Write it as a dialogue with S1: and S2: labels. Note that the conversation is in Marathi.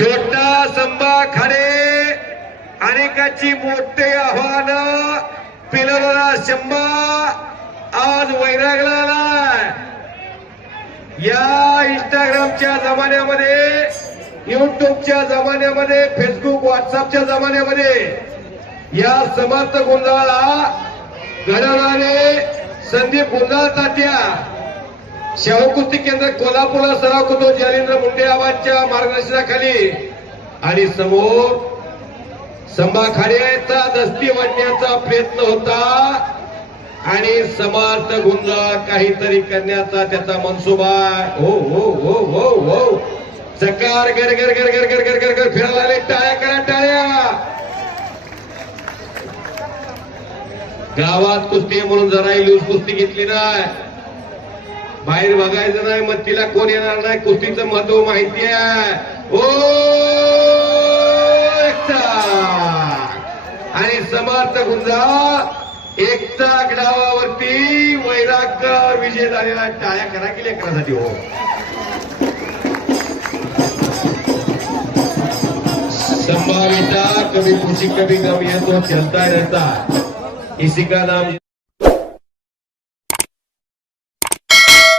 S1: छोटा संभा खाडे अनेकाची मोठे आव्हान. पिलवला शंभा आज वैरागला या इंस्टाग्रामच्या जमान्यामध्ये युट्यूबच्या जमान्यामध्ये फेसबुक व्हॉट्सअपच्या जमान्यामध्ये या समर्थ गोंधळाला घडवणारे संदीप गोंधळ तात्या. शाहू कुस्ती केंद्र कोल्हापूरला सराव करतो जालेंद्र मुंडे आवाजच्या मार्गदर्शनाखाली. आणि समोर संभा खाड्याचा दस्ती वाढण्याचा प्रयत्न होता. आणि समर्थ गुंजा काहीतरी करण्याचा त्याचा मनसुबा हो हो हो हो हो. चकार गर गर गर गर गर गर गर गर फिरायला आले टाळ्या करा टाळ्या. गावात कुस्ती म्हणून जरा लूज कुस्ती घेतली नाही. बाहेर बघायचं नाही मग तिला कोण येणार नाही? कुस्तीचं महत्त्व माहिती आहे. ओ आणि समर्थ गुंजा एकता डावावरती वैराग्य विजय झालेला टाळ्या करा की लेकरासाठी हो. संभाविता कभी खुशी कभी गम ये तो चलता रहता इसी का नाम